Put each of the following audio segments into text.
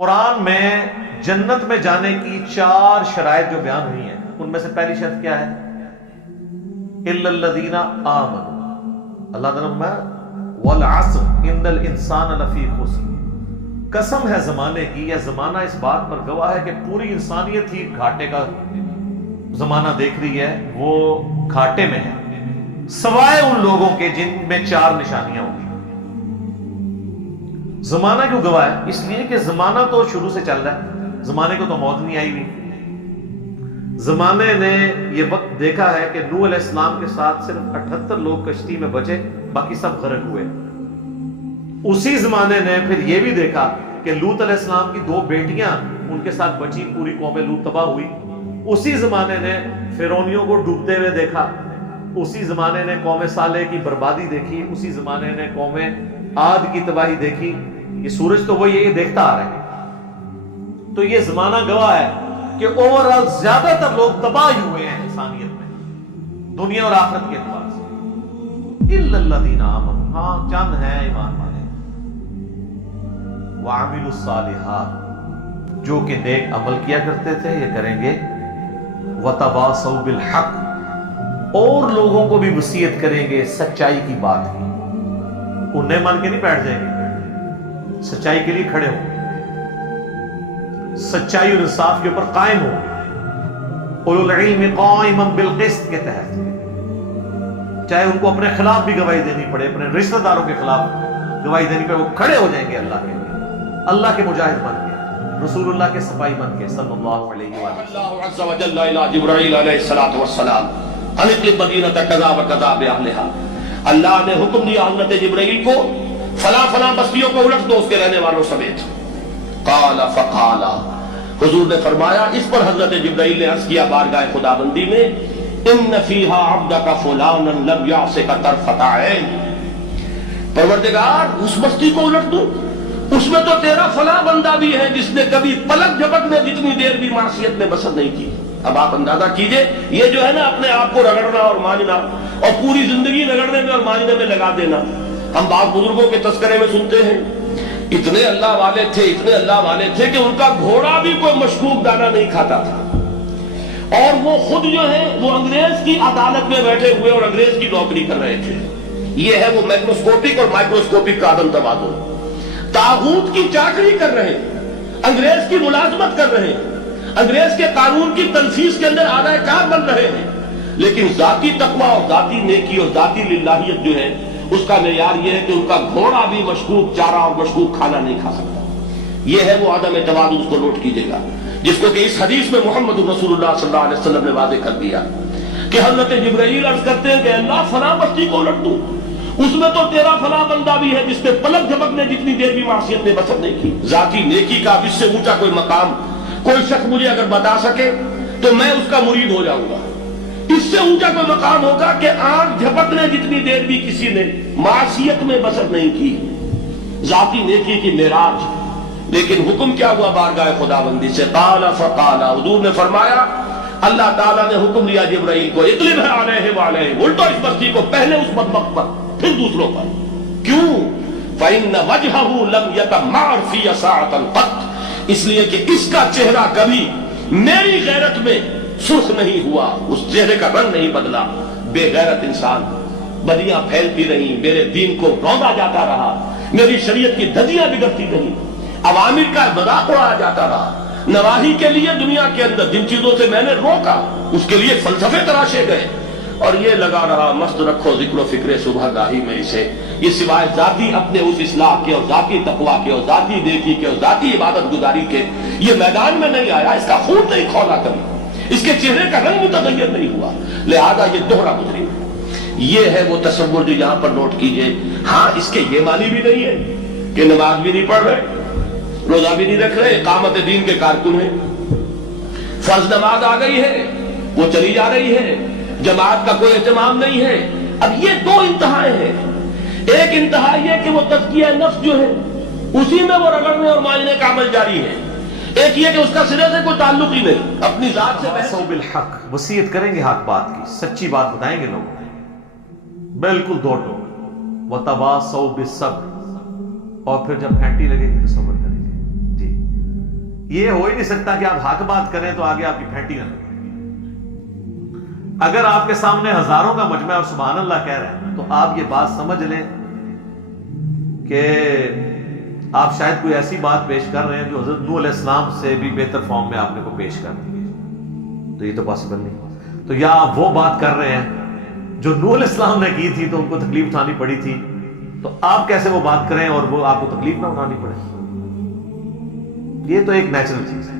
قرآن میں جنت میں جانے کی 4 شرائط جو بیان ہوئی ہیں ان میں سے پہلی شرط کیا ہے؟ الا الذین آمنوا، اللہ تعالیٰ میں والعصر ان الانسان لفی خسر، قسم ہے زمانے کی، یا زمانہ اس بات پر گواہ ہے کہ پوری انسانیت ہی گھاٹے کا زمانہ دیکھ رہی ہے، وہ گھاٹے میں ہے سوائے ان لوگوں کے جن میں 4 نشانیاں ہوں گی۔ زمانہ کیوں گواہ ہے؟ اس لیے کہ زمانہ تو شروع سے چل رہا ہے، زمانے کو تو موت نہیں آئی ہوئی۔ زمانے نے یہ وقت دیکھا ہے کہ نوح علیہ السلام کے ساتھ صرف 78 لوگ کشتی میں بچے، باقی سب غرق ہوئے۔ اسی زمانے نے پھر یہ بھی دیکھا کہ لوط علیہ السلام کی 2 بیٹیاں ان کے ساتھ بچی، پوری قوم لوط تباہ ہوئی۔ اسی زمانے نے فرعونیوں کو ڈوبتے ہوئے دیکھا، اسی زمانے نے قوم صالح کی بربادی دیکھی، اسی زمانے نے قوم عاد کی تباہی دیکھی۔ یہ سورج تو وہ یہ دیکھتا آ رہے ہیں۔ تو یہ زمانہ گواہ ہے کہ اوورآل زیادہ تر لوگ تباہ ہی ہوئے ہیں انسانیت میں، دنیا اور آخرت کے اعتبار سے۔ الا الذین آمنوا، ہاں چند ہیں ایمان والے، وعملوا الصالحات، جو کہ نیک عمل کیا کرتے تھے، یہ کریں گے، وتواصوا بالحق، اور لوگوں کو بھی وصیت کریں گے سچائی کی بات کی۔ انہیں مان کے نہیں بیٹھ جائیں گے، سچائی کے لیے کھڑے ہوں، سچائی اور انصاف کے اوپر قائم ہوں، اولو العلم قائما بالقسط کے تحت، چاہے ان کو اپنے خلاف بھی گواہی دینی پڑے، اپنے رشتہ داروں کے خلاف گواہی دینی پڑے، وہ کھڑے ہو جائیں گے اللہ کے لیے، اللہ کے مجاہد بن کے، رسول اللہ کے سپاہی بن کے صلی اللہ علیہ وآلہ وسلم۔ اللہ عز وجل الى جبرائیل علیہ الصلوۃ والسلام ان اقلب مدینۃ کذا وکذا باہلھا، اللہ نے حکم دیا حضرت جبرائیل کو فلاں فلاں بستیوں کو الٹ دو اس کے رہنے والوں سمیت۔ قال فقال، حضور نے فرمایا، اس پر حضرت جبرائیل نے عرض کیا بارگاہ خداوندی میں، ان فیہا عبدک فلانا لم یعصک طرفۃ عین، پروردگار اس بستی کو الٹ دوں، اس میں تو تیرا فلاں بندہ بھی ہے جس نے کبھی پلک جھپکنے جتنی دیر بھی معصیت میں بسر نہیں کی۔ اب آپ اندازہ کیجئے، یہ جو ہے نا اپنے آپ کو رگڑنا اور ماننا، اور پوری زندگی رگڑنے میں اور ماننے میں لگا دینا۔ ہم بعض بزرگوں کے تذکرے میں سنتے ہیں اتنے اللہ والے تھے، اتنے اللہ والے تھے کہ ان کا گھوڑا بھی کوئی مشکوک دانہ نہیں کھاتا تھا، اور وہ خود جو ہے وہ انگریز کی عدالت میں بیٹھے ہوئے اور انگریز کی نوکری کر رہے تھے۔ یہ ہے وہ میکروسکوپک اور مائکروسکوپک کا عدم توازن، طاغوت کی چاکری کر رہے ہیں، انگریز کی ملازمت کر رہے ہیں، انگریز کے قانون کی تنفیذ کے اندر اعلی کار بن رہے ہیں، لیکن ذاتی تقویٰ اور ذاتی نیکی اور ذاتی للہیت جو ہے اس کا معیار یہ ہے کہ ان کا گھوڑا بھی مشکوک چارہ اور مشکوک کھانا نہیں کھا سکتا۔ یہ ہے وہ عدم توازن، اس کو نوٹ کیجئے گا، جس کو کہ اس حدیث میں محمد رسول اللہ صلی اللہ علیہ وسلم نے واضح کر دیا کہ حضرت جبرائیل عرض کرتے ہیں کہ اللہ فلاں بستی کو الٹ دوں، اس میں تو تیرا فلاں بندہ بھی ہے جس نے پلک جھپکنے جتنی دیر بھی معصیت میں بسر نہیں کی۔ ذاتی نیکی کا اس سے اونچا کوئی مقام کوئی شخص مجھے اگر بتا سکے تو میں اس کا مرید ہو جاؤں گا۔ اس سے اونچا کوئی مقام ہوگا کہ آنکھ جھپکنے جتنی دیر بھی کسی نے معصیت میں بسر نہیں کی، ذاتی نیکی کی معراج۔ لیکن حکم کیا ہوا بارگاہ خداوندی سے؟ قال فقال، حضور نے فرمایا، اللہ تعالیٰ نے حکم دیا جبرائیل کو، اقلب علیہ وعلیہ، الٹو اس بستی کو، پہلے اس بدبخت پر پھر دوسروں پر۔ کیوں؟ فإن وجهه لم يتمعر في ساعة قط، اس لیے کہ اس کا چہرہ کبھی میری غیرت میں سرخ نہیں ہوا، اس چہرے کا رنگ نہیں بدلا۔ بے غیرت انسان، بدیاں پھیلتی رہیں، میرے دین کو روندا جاتا رہا، میری شریعت کی دھجیاں بگڑتی رہیں، عوامر کا مذاق اڑایا جاتا رہا، نواہی کے لیے دنیا کے اندر جن چیزوں سے میں نے روکا اس کے لیے فلسفے تراشے گئے، اور یہ لگا رہا مست رکھو ذکر و فکر صبح گاہی میں اسے، یہ سوائے ذاتی اپنے اس اصلاح کے اور ذاتی تقویٰ کے اور ذاتی نیکی کے اور ذاتی عبادت گزاری کے یہ میدان میں نہیں آیا، اس کا خون نہیں کھولا کبھی، اس کے چہرے کا رنگ متغیر نہیں ہوا، لہذا یہ دوہرا مجرم ہے۔ یہ ہے وہ تصور جو یہاں پر نوٹ کیجئے۔ ہاں اس کے یہ معنی بھی نہیں ہے کہ نماز بھی نہیں پڑھ رہے، روزہ بھی نہیں رکھ رہے، اقامت دین کے کارکن ہیں، فرض نماز آ گئی ہے وہ چلی جا رہی ہے، جماعت کا کوئی اہتمام نہیں ہے۔ اب یہ 2 انتہائیں ہیں، ایک انتہا یہ کہ وہ تزکیہ نفس جو ہے اسی میں وہ رگڑنے اور ماننے کا عمل جاری ہے، ایک یہ کہ اس کا سرے سے کوئی تعلق ہی نہیں، اپنی ذات سے وتواصوا بالحق، وصیت کریں گے حق بات کی، سچی بات بتائیں گے لوگوں کو، بالکل دو ٹوک۔ وتواصوا بالصبر، اور پھر جب پھینٹی لگے گی تو صبر کریں گے۔ جی یہ ہو ہی نہیں سکتا کہ آپ حق بات کریں تو آگے آپ کی پھینٹی نہ لگے۔ اگر آپ کے سامنے ہزاروں کا مجمع اور سبحان اللہ کہہ رہے ہیں تو آپ یہ بات سمجھ لیں کہ آپ شاید کوئی ایسی بات پیش کر رہے ہیں جو حضرت نوح علیہ السلام سے بھی بہتر فارم میں آپ نے کو پیش کر دی ہے، تو یہ تو پاسبل نہیں۔ تو یا آپ وہ بات کر رہے ہیں جو نوح علیہ السلام نے کی تھی تو ان کو تکلیف اٹھانی پڑی تھی، تو آپ کیسے وہ بات کریں اور وہ آپ کو تکلیف نہ اٹھانی پڑے؟ یہ تو ایک نیچرل چیز ہے۔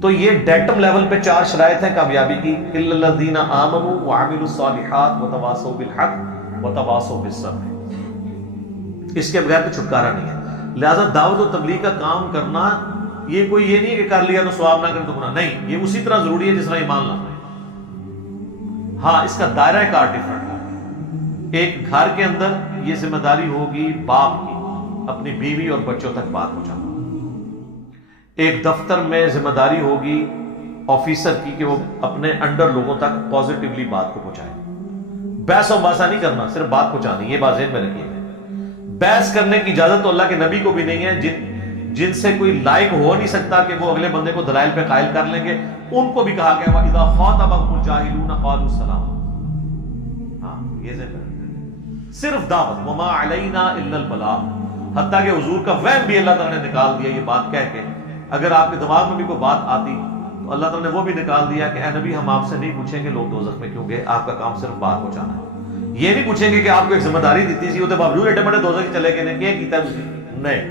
تو یہ ڈیٹم لیول پہ 4 شرائط ہیں کامیابی کی، الا الذین آمنوا وعملوا الصالحات وتواصوا بالحق وتواصوا بالصبر۔ اس کے بغیر تو چھٹکارا نہیں ہے۔ لہذا دعوت و تبلیغ کا کام کرنا یہ کوئی یہ نہیں کہ کر لیا تو ثواب نہ کرے تو گناہ نہیں، یہ اسی طرح ضروری ہے جس طرح ایمان لانا ہے۔ ہاں اس کا دائرہ کار ڈفرنٹ ہے۔ ایک گھر کے اندر یہ ذمہ داری ہوگی باپ کی اپنی بیوی اور بچوں تک بات پہنچانا، ایک دفتر میں ذمہ داری ہوگی آفیسر کی کہ وہ اپنے انڈر لوگوں تک پازیٹیولی بات کو پہنچائے۔ بحث و باسا نہیں کرنا، صرف بات پہنچانی، یہ بات ذہن میں رکھیے۔ بحث کرنے کی اجازت تو اللہ کے نبی کو بھی نہیں ہے، جن سے کوئی لائق ہو نہیں سکتا کہ وہ اگلے بندے کو دلائل پہ قائل کر لیں گے، ان کو بھی کہا گیا وَإِذَا خَاطَبَهُمُ الْجَاهِلُونَ قَالُوا سَلَامًا۔ ہاں یہ ذہن میں رکھیں، صرف دعوت، وَمَا عَلَيْنَا إِلَّا الْبَلَاغُ، حتیٰ کہ حضور کا وہم بھی اللہ تعالیٰ نے نکال دیا یہ بات کہہ کے۔ اگر آپ کے دماغ میں بھی کوئی بات آتی تو اللہ تعالیٰ نے وہ بھی نکال دیا کہ اے نبی ہم آپ سے نہیں پوچھیں گے لوگ دوزخ میں کیوں گئے، آپ کا کام صرف بات پہنچانا ہے۔ یہ نہیں پوچھیں گے کہ آپ کو ایک ذمہ داری دیتی تھی وہ باوجود ایٹے بڑے دوزخ چلے گئے کیا کیتا ہے، نہیں،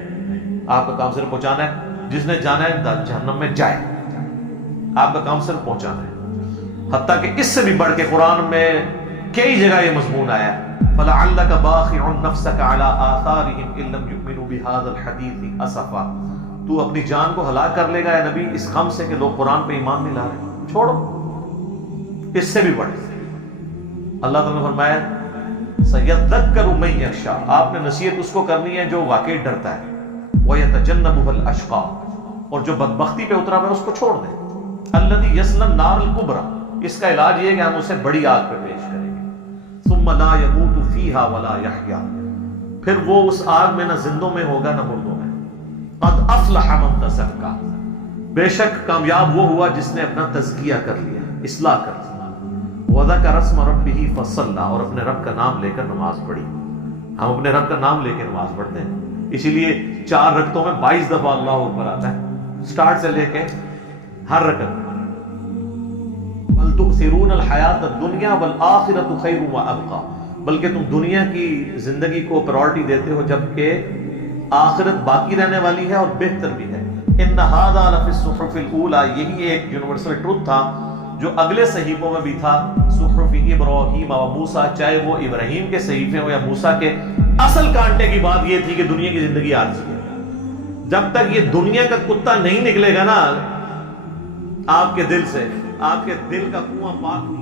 آپ کا کام صرف پہنچانا ہے، جس نے جانا ہے جہنم میں جائے، آپ کا کام صرف پہنچانا ہے۔ حتیٰ کہ اس سے بھی بڑھ کے قرآن میں کئی جگہ یہ مضمون آیا فَلَعَلَّكَ بَاخِعٌ نَفْسَكَ عَلَىٰ آثَارِهِمْ إِن لَّمْ يُؤْمِنُوا بِهَٰذَا الْحَدِيثِ أَسَفًا، تو اپنی جان کو ہلاک کر لے گا اے نبی اس غم سے کہ لوگ قرآن پہ ایمان نہیں لا رہے، چھوڑو۔ اس سے بھی بڑھ اللہ تعالیٰ نے فرمایا سَيَذَّكَّرُ مَن يَخْشَىٰ، آپ نے نصیحت اس کو کرنی ہے جو واقعی ڈرتا ہے، وَيَتَجَنَّبُهَا الْأَشْقَىٰ، اور جو بدبختی پہ اترا ہوا ہے اس کو چھوڑ دیں، الَّذِي يَصْلَى النَّارَ الْكُبْرىٰ، اس کا علاج یہ ہے کہ ہم اسے بڑی آگ پہ پیش کریں گے، ثُمَّ لَا يَمُوتُ فِيهَا وَلَا يَحْيَىٰ، پھر وہ اس آگ میں نہ زندوں میں ہوگا نہ مردوں میں۔ قَدْ أَفْلَحَ مَن تَزَكَّىٰ، بے شک کامیاب وہ ہوا جس نے اپنا تزکیہ کر لیا، اصلاح کر لی، وَذَكَرَ اسْمَ رَبِّهِ فَصَلَّىٰ، اور اپنے رب کا نام لے کر نماز پڑھی۔ ہم اپنے رب کا نام لے کے نماز پڑھتے ہیں، اسی لیے 4 رکعتوں میں 22 دفعہ اللہ اکبر آتا ہے، سٹارٹ سے لے کے ہر رکعت میں۔ بَلْ تُؤْثِرُونَ الْحَيَاةَ الدُّنْيَا وَالْآخِرَةُ خَيْرٌ وَأَبْقَىٰ، بلکہ تم دنیا کی زندگی کو پرائورٹی دیتے ہو جبکہ آخرت باقی رہنے والی ہے اور بہتر بھی ہے۔ إِنَّ هَٰذَا لَفِي الصُّحُفِ الْأُولَىٰ، یہی ایک یونیورسل ٹروتھ تھا جو اگلے صحیفوں میں بھی تھا، صحف ابراہیم و موسیٰ، چاہے وہ ابراہیم کے صحیفے ہوں یا موسیٰ کے۔ اصل کانٹے کی بات یہ تھی کہ دنیا کی زندگی عارضی ہے، جب تک یہ دنیا کا کتا نہیں نکلے گا نا آپ کے دل سے، آپ کے دل کا کنواں پاک نہیں